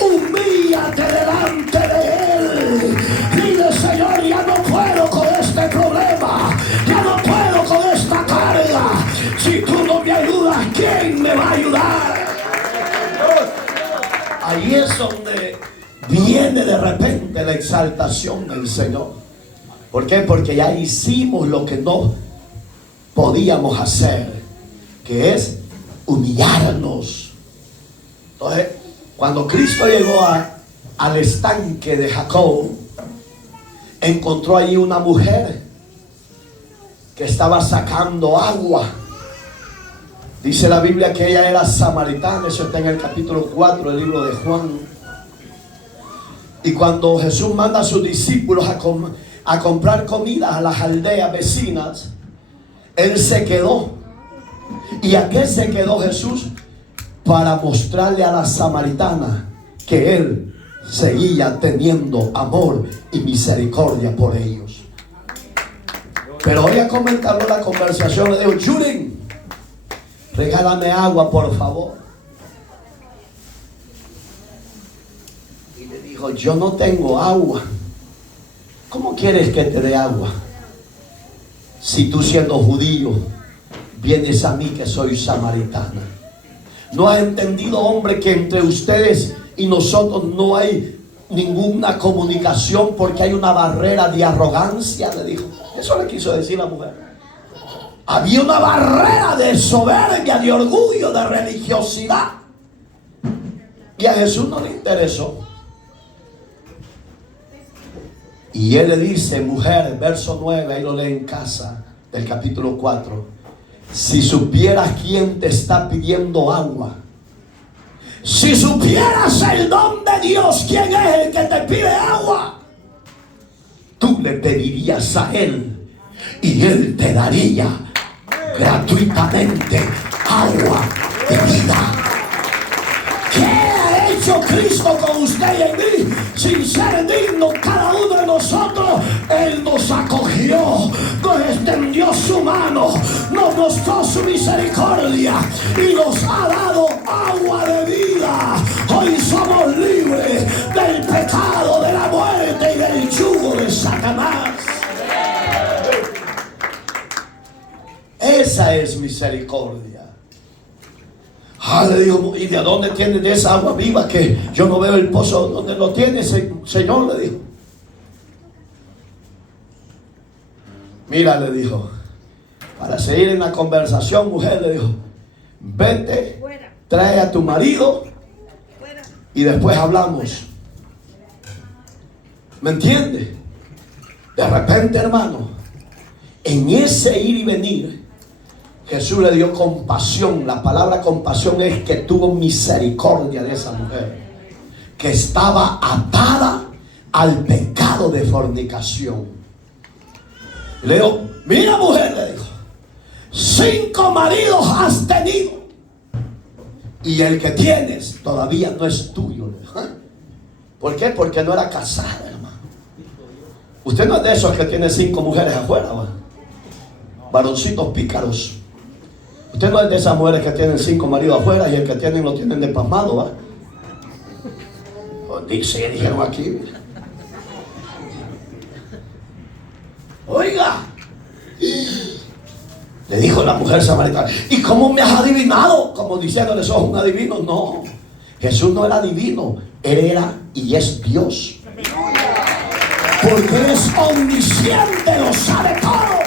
humíllate delante de Él. Dile: Señor, ya no puedo con este problema, ya no puedo con esta carga. Si tú no me ayudas, ¿quién me va a ayudar? Ahí es donde viene de repente la exaltación del Señor. ¿Por qué? Porque ya hicimos lo que no podíamos hacer, que es humillarnos. Entonces, cuando Cristo llegó al estanque de Jacob, encontró allí una mujer que estaba sacando agua. Dice la Biblia que ella era samaritana. Eso está en el capítulo 4 del libro de Juan. Y cuando Jesús manda a sus discípulos a comprar comida a las aldeas vecinas, Él se quedó. ¿Y a qué se quedó Jesús? Para mostrarle a la samaritana que Él seguía teniendo amor y misericordia por ellos. Pero voy a comentarlo la conversación. Le digo: Julen, regálame agua, por favor. Y le dijo: yo no tengo agua. ¿Cómo quieres que te dé agua? Si tú, siendo judío, vienes a mí que soy samaritana. ¿No has entendido, hombre, que entre ustedes y nosotros no hay ninguna comunicación porque hay una barrera de arrogancia? Le dijo. Eso le quiso decir la mujer. Había una barrera de soberbia, de orgullo, de religiosidad. Y a Jesús no le interesó. Y Él le dice: mujer, verso 9, ahí lo lee en casa, del capítulo 4. Si supieras quién te está pidiendo agua, si supieras el don de Dios, quién es el que te pide agua, tú le pedirías a Él y Él te daría gratuitamente agua de vida. ¿Qué ha hecho Cristo con usted y en mí? Sin ser digno cada uno de nosotros, Él nos acogió, nos extendió su mano, nos mostró su misericordia y nos ha dado agua de vida. Hoy somos libres del pecado, de la muerte y del yugo de Satanás. Esa es misericordia. Le dijo, ¿y de dónde tiene de esa agua viva que yo no veo el pozo donde lo tiene, Señor? Le dijo. Mira, le dijo, para seguir en la conversación, mujer, le dijo, vete, trae a tu marido y después hablamos. ¿Me entiende? De repente, hermano, en ese ir y venir, Jesús le dio compasión. La palabra compasión es que tuvo misericordia de esa mujer que estaba atada al pecado de fornicación. Le dijo, mira, mujer, le dijo, 5 maridos has tenido y el que tienes todavía no es tuyo. ¿Por qué? Porque no era casada, hermano. Usted no es de esos que tiene 5 mujeres afuera, ¿va? Varoncitos pícaros. Usted no es de esas mujeres que tienen 5 maridos afuera y el que tienen lo tienen despasmado, ¿va? Dijeron aquí. Oiga, le dijo la mujer samaritana, ¿y cómo me has adivinado? Como diciéndole, sos un adivino. No, Jesús no era adivino, Él era y es Dios. Porque Él es omnisciente, lo sabe todo.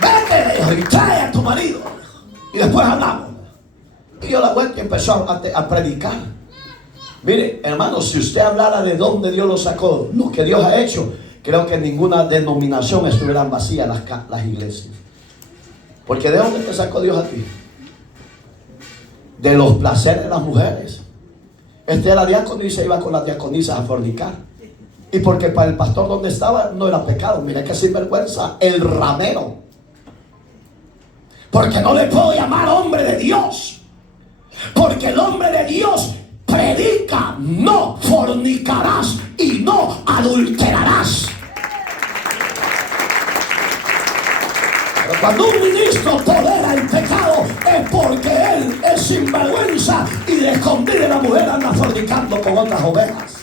Vete, y trae a tu marido y después hablamos. Y dio la vuelta y empezó a predicar. Mire, hermano, si usted hablara de dónde Dios lo sacó, lo que Dios ha hecho, creo que ninguna denominación estuvieran vacías las iglesias. Porque ¿de dónde te sacó Dios a ti? De los placeres de las mujeres. Este era diácono y se iba con las diaconisas a fornicar. Y porque para el pastor donde estaba no era pecado. Mira qué sinvergüenza, el ramero. Porque no le puedo llamar hombre de Dios. Porque el hombre de Dios predica, no fornicarás y no adulterarás. Pero cuando un ministro tolera el pecado es porque él es sinvergüenza y de escondida la mujer anda fornicando con otras ovejas.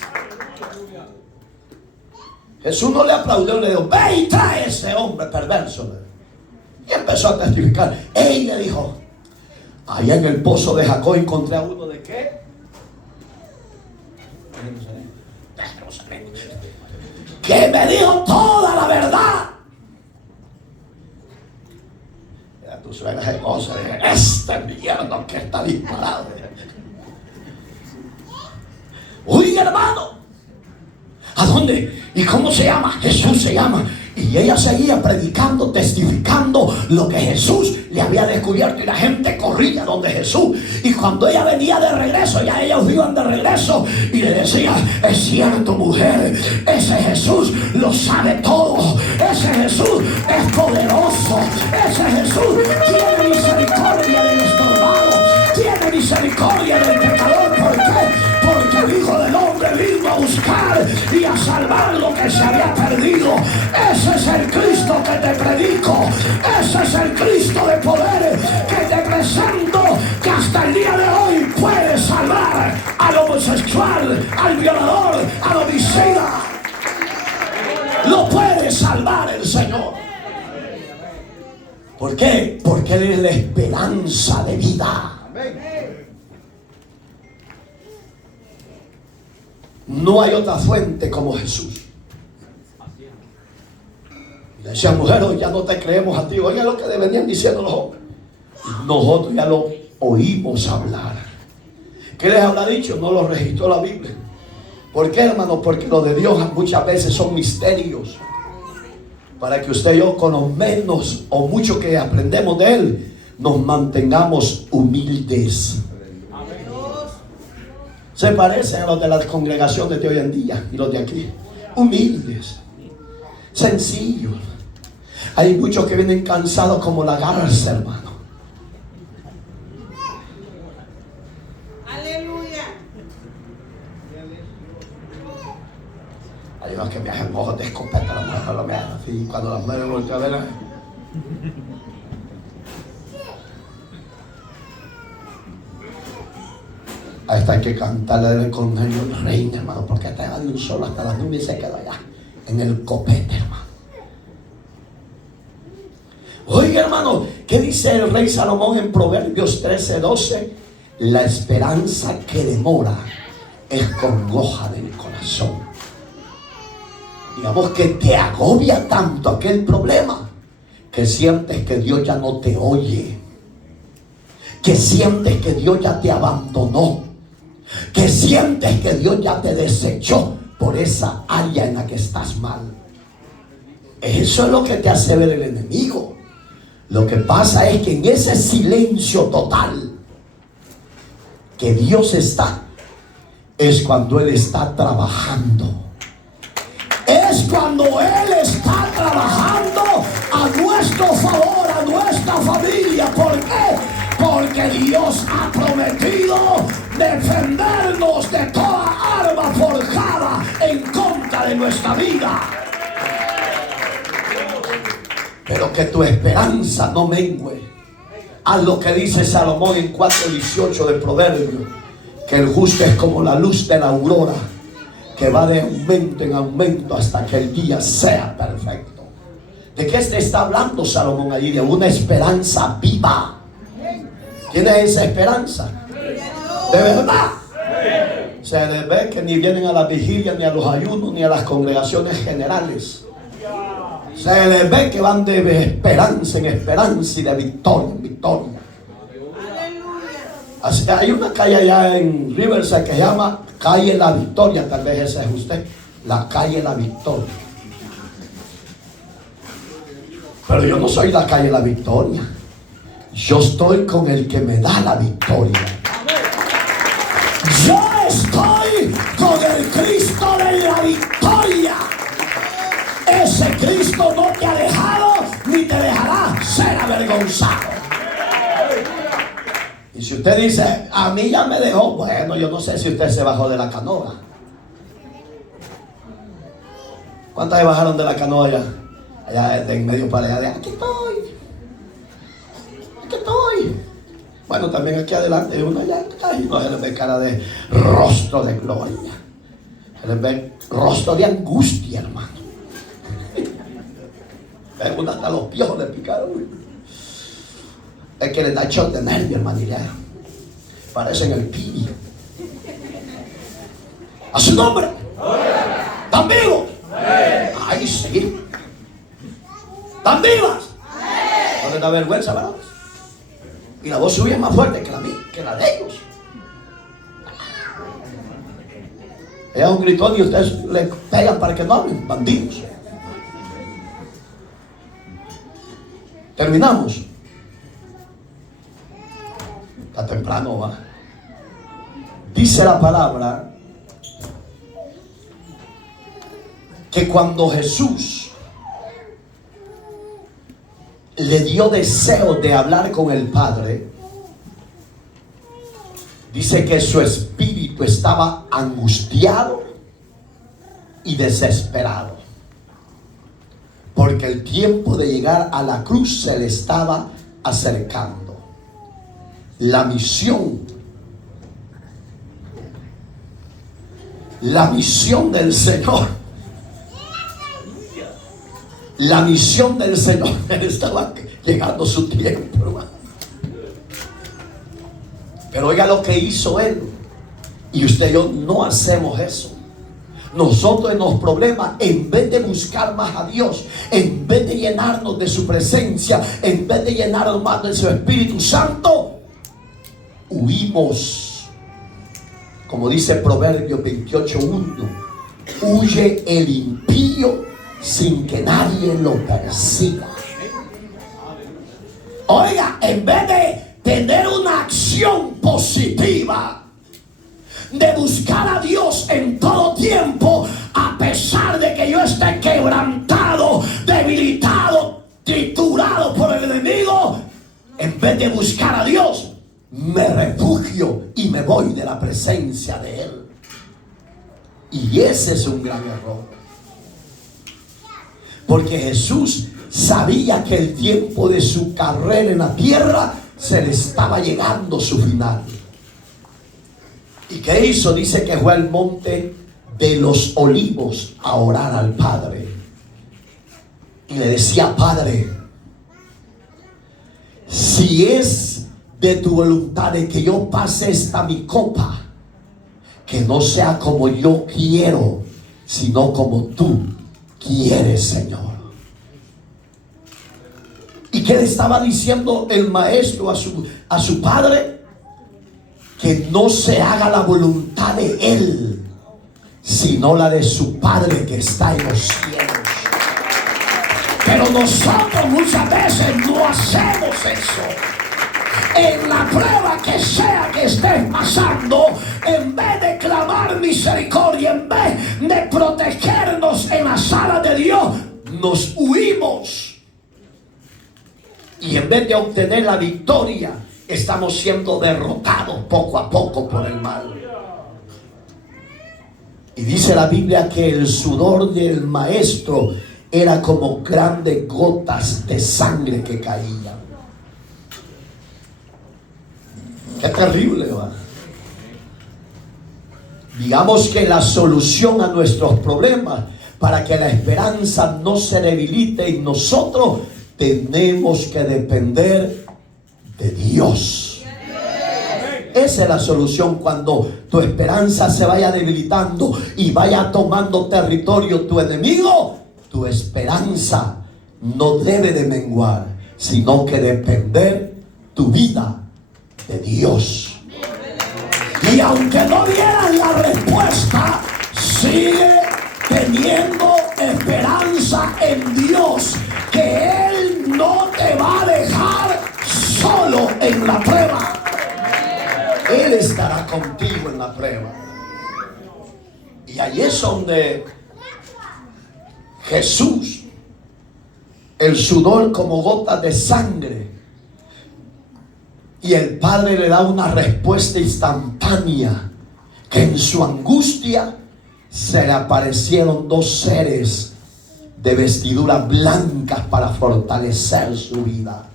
Jesús no le aplaudió, le dijo, ve y trae ese hombre perverso. Y empezó a testificar. Él le dijo, allá en el pozo de Jacob encontré a uno de qué? Que me dijo toda la verdad. Ya tú suenas hermosa. Este mierda que está disparado. Uy, hermano, ¿a dónde? ¿Y cómo se llama? Jesús se llama. Y ella seguía predicando, testificando lo que Jesús le había descubierto. Y la gente corría donde Jesús. Y cuando ella venía de regreso, ya ellos iban de regreso. Y le decía, es cierto, mujer, ese Jesús lo sabe todo. Ese Jesús es poderoso. Ese Jesús tiene misericordia del estorbado. Tiene misericordia del pecador. ¿Por qué? Porque el Hijo del Hombre vino a buscar y a salvar lo que se había perdido. Ese es el Cristo que te predico. Ese es el Cristo de poder que te presento, que hasta el día de hoy puede salvar al homosexual, al violador, al homicida. Lo puede salvar el Señor. ¿Por qué? Porque Él es la esperanza de vida. No hay otra fuente como Jesús. Y le decía, mujer, hoy ya no te creemos a ti. Oiga lo que venían diciendo los hombres. Nosotros ya lo oímos hablar. ¿Qué les habrá dicho? No lo registró la Biblia. ¿Por qué, hermano? Porque lo de Dios muchas veces son misterios. Para que usted y yo, con lo menos o mucho que aprendemos de Él, nos mantengamos humildes. Se parecen a los de las congregaciones de hoy en día y los de aquí. Humildes, sencillos. Hay muchos que vienen cansados como la garza, hermano. no es que me hacen ojos de escopeta, las mujeres lo me hacen así. Cuando las mujeres voltean a ver, a esta hay que cantarle con el reino, hermano, porque te va de un solo hasta las nubes y se queda allá, en el copete, hermano. Oiga, hermano, ¿qué dice el rey Salomón en Proverbios 13:12? La esperanza que demora es congoja del corazón. Digamos que te agobia tanto aquel problema que sientes que Dios ya no te oye, que sientes que Dios ya te abandonó, que sientes que Dios ya te desechó por esa área en la que estás mal. Eso es lo que te hace ver el enemigo. Lo que pasa es que en ese silencio total que Dios está, es cuando Él está trabajando. Es cuando Él está trabajando a nuestro favor, a nuestra familia. ¿Por qué? Porque Dios ha prometido defendernos de toda arma forjada en contra de nuestra vida. Pero que tu esperanza no mengue. Haz lo que dice Salomón en 4:18 de Proverbios, que el justo es como la luz de la aurora, que va de aumento en aumento hasta que el día sea perfecto. ¿De qué te está hablando Salomón allí? De una esperanza viva. ¿Tienes esa esperanza? ¿De verdad? Se les ve que ni vienen a la vigilia, ni a los ayunos, ni a las congregaciones generales. Se les ve que van de esperanza en esperanza y de victoria en victoria. Así que hay una calle allá en Riverside que se llama Calle La Victoria. Tal vez esa es usted. La Calle La Victoria. Pero yo no soy la Calle La Victoria. Yo estoy con el que me da la victoria. Yo estoy con el Cristo de la victoria. Ese Cristo no te ha dejado ni te dejará ser avergonzado. Y si usted dice, a mí ya me dejó, bueno, yo no sé si usted se bajó de la canoa. ¿Cuántas se bajaron de la canoa allá? Allá de en medio para allá, de aquí estoy. Aquí estoy. Bueno, también aquí adelante, uno allá, y no se les ve cara de rostro de gloria. Se les ve rostro de angustia, hermano. Algunos hasta los piojos le picaron. Es que le da shot de nervio, hermano. Parecen el piri. A su nombre. ¿Están vivos? Ay, sí. ¿Están vivas? No les da vergüenza, ¿verdad? Y la voz suya es más fuerte que la mía, que la de ellos. Ella es un gritón y ustedes le pegan para que no hablen, bandidos. Terminamos. Está temprano, va. Dice la palabra que cuando Jesús le dio deseo de hablar con el Padre, dice que su espíritu estaba angustiado y desesperado, porque el tiempo de llegar a la cruz se le estaba acercando. La misión del Señor, la misión del Señor, estaba llegando su tiempo, hermano. Pero oiga lo que hizo Él. Y usted y yo no hacemos eso. Nosotros en los problemas, en vez de buscar más a Dios, en vez de llenarnos de su presencia, en vez de llenarnos más de su Espíritu Santo, huimos. Como dice Proverbios 28:1, huye el impío sin que nadie lo persiga. Oiga, en vez de tener una acción positiva, de buscar a Dios en todo tiempo, a pesar de que yo esté quebrantado, debilitado, triturado por el enemigo, en vez de buscar a Dios, me refugio y me voy de la presencia de Él. Y ese es un gran error. Porque Jesús sabía que el tiempo de su carrera en la tierra se le estaba llegando a su final. ¿Y qué hizo? Dice que fue al monte de los olivos a orar al Padre. Y le decía: Padre, si es de tu voluntad de que yo pase esta mi copa, que no sea como yo quiero, sino como tú quieres, Señor. ¿Y qué le estaba diciendo el maestro a su padre? Que no se haga la voluntad de él, sino la de su Padre que está en los cielos. Pero nosotros muchas veces no hacemos eso. En la prueba que sea que estés pasando, en vez de clamar misericordia, en vez de protegernos en la sala de Dios, nos huimos. Y en vez de obtener la victoria, estamos siendo derrotados poco a poco por el mal. Y dice la Biblia que el sudor del maestro era como grandes gotas de sangre que caían. Qué terrible, ¿verdad? Digamos que la solución a nuestros problemas, para que la esperanza no se debilite en nosotros, tenemos que depender de Dios. Esa es la solución. Cuando tu esperanza se vaya debilitando y vaya tomando territorio tu enemigo, tu esperanza no debe de menguar, sino que depender tu vida de Dios. Y aunque no vieras la respuesta, sigue teniendo esperanza en Dios, que Él no te va a dejar solo en la prueba. Él estará contigo en la prueba. Y ahí es donde Jesús, el sudor como gotas de sangre, y el Padre le da una respuesta instantánea, que en su angustia se le aparecieron dos seres de vestiduras blancas para fortalecer su vida.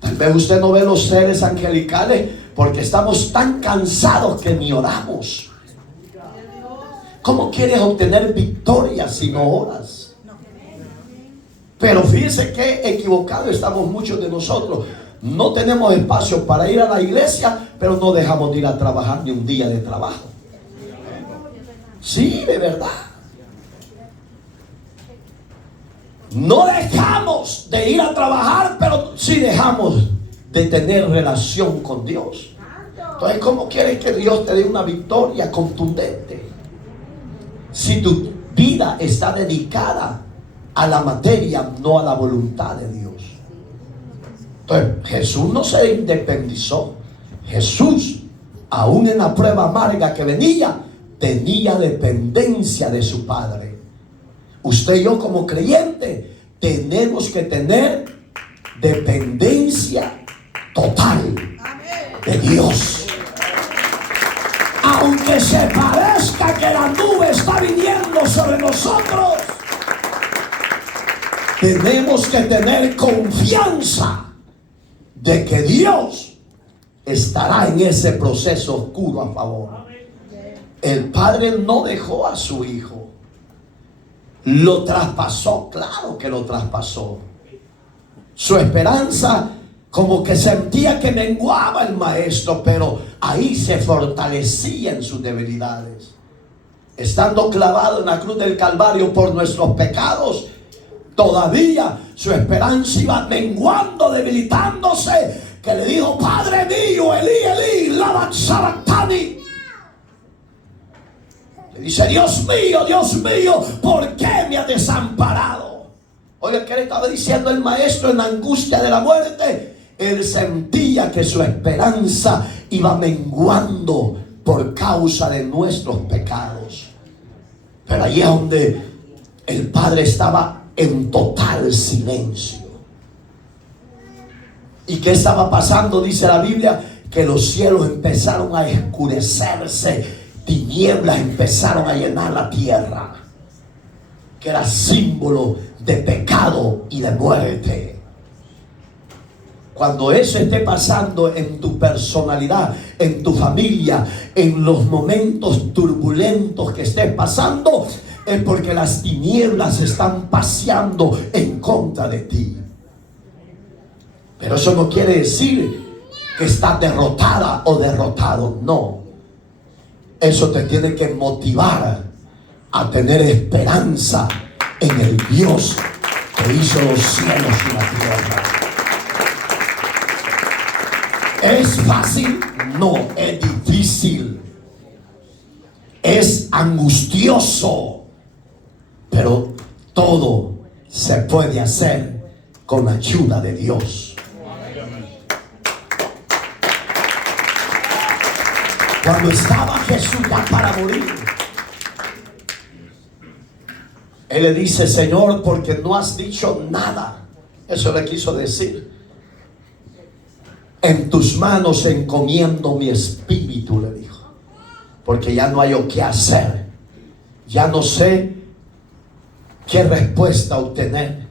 Tal vez usted no ve los seres angelicales porque estamos tan cansados que ni oramos. ¿Cómo quieres obtener victoria si no oras? Pero fíjese que equivocados estamos muchos de nosotros. No tenemos espacio para ir a la iglesia, pero no dejamos de ir a trabajar ni un día de trabajo. Sí, de verdad. No dejamos de ir a trabajar, pero sí dejamos de tener relación con Dios. Entonces, ¿cómo quieres que Dios te dé una victoria contundente si tu vida está dedicada a la materia, no a la voluntad de Dios? Entonces, Jesús no se independizó. Jesús, aún en la prueba amarga que venía, tenía dependencia de su Padre. Usted y yo como creyente tenemos que tener dependencia total de Dios. Aunque se parezca que la nube está viniendo sobre nosotros, tenemos que tener confianza de que Dios estará en ese proceso oscuro a favor. El Padre no dejó a su Hijo. Lo traspasó, claro que lo traspasó. Su esperanza como que sentía que menguaba el maestro, pero ahí se fortalecía en sus debilidades. Estando clavado en la cruz del Calvario por nuestros pecados, todavía su esperanza iba menguando, debilitándose, que le dijo: Padre mío, Elí, Elí, lama sabactani. Le dice: Dios mío, ¿por qué me has desamparado? Oiga, ¿qué le estaba diciendo el maestro en la angustia de la muerte? Él sentía que su esperanza iba menguando por causa de nuestros pecados. Pero allí es donde el Padre estaba en total silencio. ¿Y qué estaba pasando? Dice la Biblia que los cielos empezaron a oscurecerse, tinieblas empezaron a llenar la tierra. que era símbolo de pecado y de muerte. Cuando eso esté pasando en tu personalidad, en tu familia, en los momentos turbulentos que estés pasando, es porque las tinieblas están paseando en contra de ti. Pero eso no quiere decir que estás derrotada o derrotado, no. Eso te tiene que motivar a tener esperanza en el Dios que hizo los cielos y la tierra. ¿Es fácil? No, es difícil. Es angustioso. Pero todo se puede hacer con la ayuda de Dios. Cuando estaba Jesús ya para morir, Él le dice: Señor, porque no has dicho nada. Eso le quiso decir: en tus manos encomiendo mi espíritu, le dijo, porque ya no hay o qué hacer. Ya no sé qué respuesta obtener.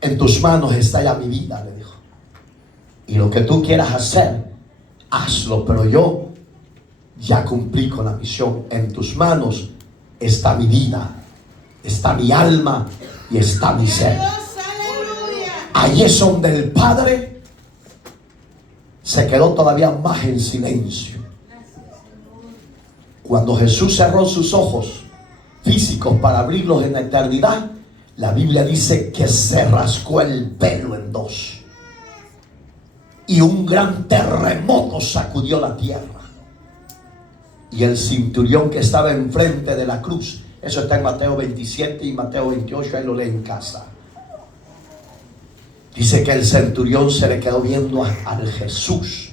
En tus manos está ya mi vida, le dijo. Y lo que tú quieras hacer, hazlo, pero yo ya cumplí con la misión. En tus manos está mi vida, está mi alma y está mi ser. Ahí es donde el Padre se quedó todavía más en silencio. Cuando Jesús cerró sus ojos físicos para abrirlos en la eternidad, la Biblia dice que se rascó el pelo en dos y un gran terremoto sacudió la tierra. Y el centurión que estaba enfrente de la cruz, eso está en Mateo 27 y Mateo 28, ahí lo lee en casa. Dice que el centurión se le quedó viendo al Jesús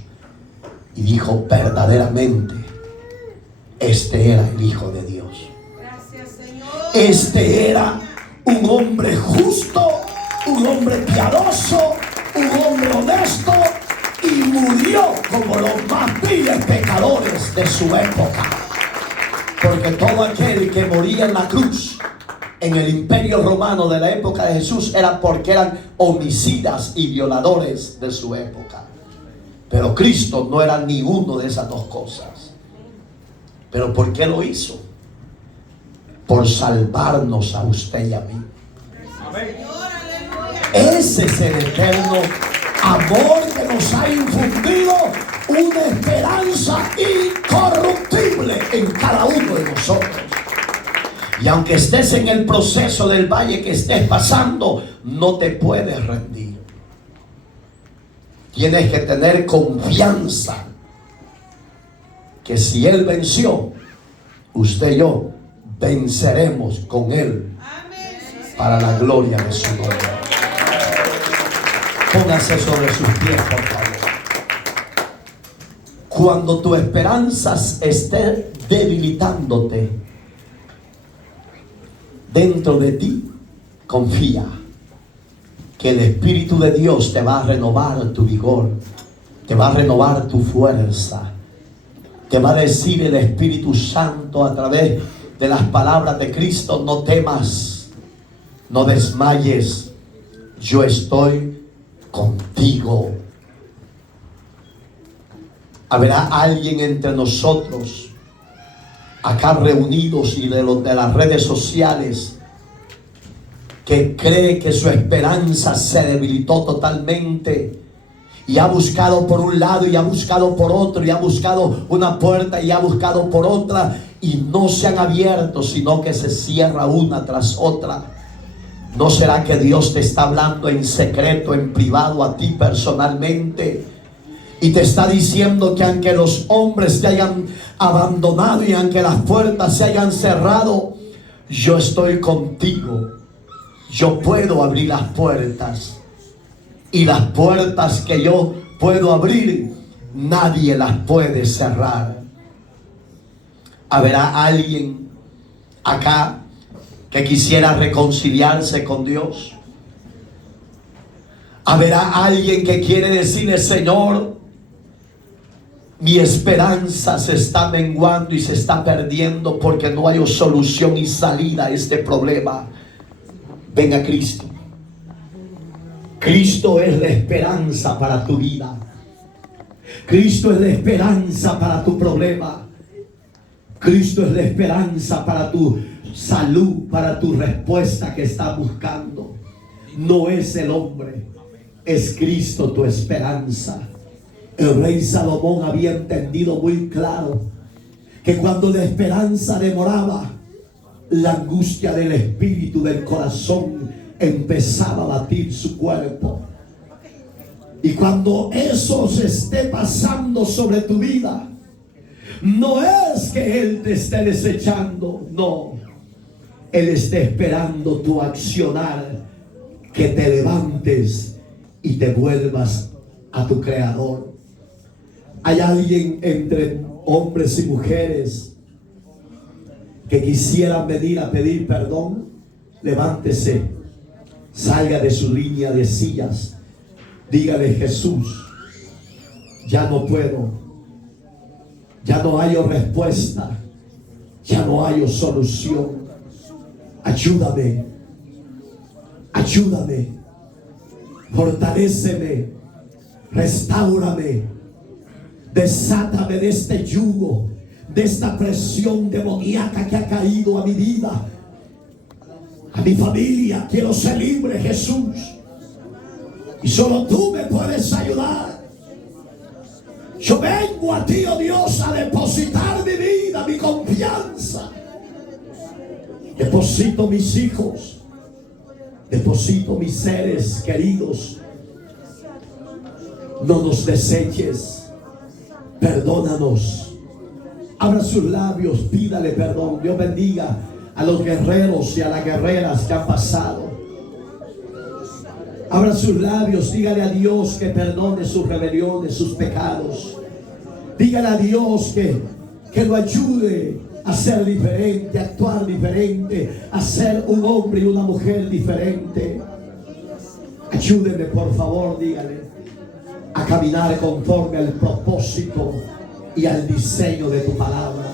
y dijo: verdaderamente este era el Hijo de Dios. Gracias, Señor. Este era un hombre justo, un hombre piadoso, un hombre honesto, y murió como los más viles pecadores de su época. Porque todo aquel que moría en la cruz en el imperio romano de la época de Jesús era porque eran homicidas y violadores de su época. Pero Cristo no era ninguno de esas dos cosas. ¿Pero por qué lo hizo? Por salvarnos a usted y a mí. Ese es el eterno amor que nos ha infundido una esperanza incorruptible en cada uno de nosotros. Y aunque estés en el proceso del valle que estés pasando, no te puedes rendir. Tienes que tener confianza que si Él venció, usted y yo venceremos con Él para la gloria de su nombre. Póngase sobre sus pies, por favor. Cuando tu esperanza esté debilitándote dentro de ti, confía que el Espíritu de Dios te va a renovar tu vigor, te va a renovar tu fuerza. Te va a decir el Espíritu Santo a través de las palabras de Cristo: no temas, no desmayes, yo estoy contigo. Habrá alguien entre nosotros acá reunidos y de los de las redes sociales que cree que su esperanza se debilitó totalmente y ha buscado por un lado y ha buscado por otro y ha buscado una puerta y ha buscado por otra y no se han abierto, sino que se cierra una tras otra. ¿No será que Dios te está hablando en secreto, en privado a ti personalmente? Y te está diciendo que aunque los hombres te hayan abandonado y aunque las puertas se hayan cerrado, yo estoy contigo. Yo puedo abrir las puertas. Y las puertas que yo puedo abrir, nadie las puede cerrar. ¿Habrá alguien acá que quisiera reconciliarse con Dios? ¿Habrá alguien que quiere decirle: Señor, Mi esperanza se está menguando y se está perdiendo porque no hay solución y salida a este problema. Ven a Cristo. Cristo es la esperanza para tu vida. Cristo es la esperanza para tu problema. Cristo es la esperanza para tu salud, para tu respuesta que estás buscando. No es el hombre, es Cristo tu esperanza. El rey Salomón había entendido muy claro que cuando la esperanza demoraba, la angustia del espíritu, del corazón, empezaba a batir su cuerpo. Y cuando eso se esté pasando sobre tu vida, no es que Él te esté desechando, no. Él está esperando tu accionar, que te levantes y te vuelvas a tu Creador. Hay alguien entre hombres y mujeres que quisieran venir a pedir perdón. Levántese, salga de su línea de sillas, dígale: Jesús, ya no puedo, ya no hallo respuesta, ya no hallo solución. Ayúdame, ayúdame, fortaléceme, restáurame, desátame de este yugo, de esta presión demoníaca que ha caído a mi vida, a mi familia. Quiero ser libre, Jesús, y solo tú me puedes ayudar. Yo vengo a ti, oh Dios, a depositar mi vida, mi confianza. Deposito mis hijos, deposito mis seres queridos. No nos deseches, perdónanos. Abra sus labios, pídale perdón. Dios bendiga a los guerreros y a las guerreras que han pasado. Abra sus labios, dígale a Dios que perdone sus rebeliones, sus pecados. Dígale a Dios que lo ayude a ser diferente, a actuar diferente, a ser un hombre y una mujer diferente. Ayúdeme, por favor, dígale, a caminar conforme al propósito y al diseño de tu palabra.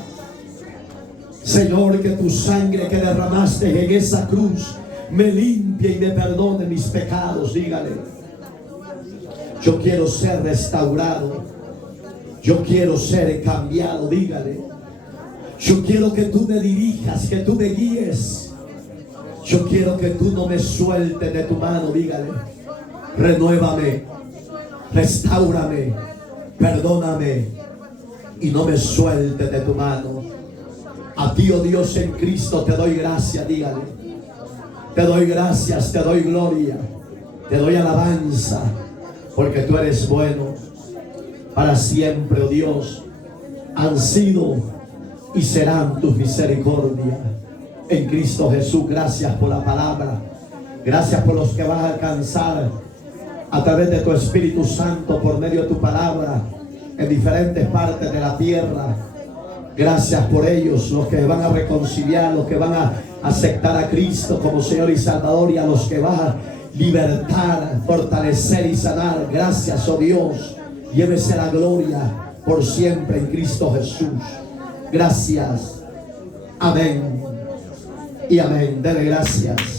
Señor, que tu sangre que derramaste en esa cruz me limpie y me perdone mis pecados. Dígale: yo quiero ser restaurado, yo quiero ser cambiado. Dígale: yo quiero que tú me dirijas, que tú me guíes. Yo quiero que tú no me sueltes de tu mano. Dígale: renuévame, restáurame, perdóname y no me sueltes de tu mano. A ti, oh Dios, en Cristo te doy gracias. Dígale: te doy gracias, te doy gloria, te doy alabanza, porque tú eres bueno. Para siempre, oh Dios, han sido y serán tus misericordias en Cristo Jesús. Gracias por la palabra. Gracias por los que vas a alcanzar a través de tu Espíritu Santo, por medio de tu palabra, en diferentes partes de la tierra. Gracias por ellos, los que van a reconciliar, los que van a aceptar a Cristo como Señor y Salvador, y a los que vas a libertar, fortalecer y sanar. Gracias, oh Dios. Llévese la gloria por siempre en Cristo Jesús. Gracias. Amén y amén. Dele gracias.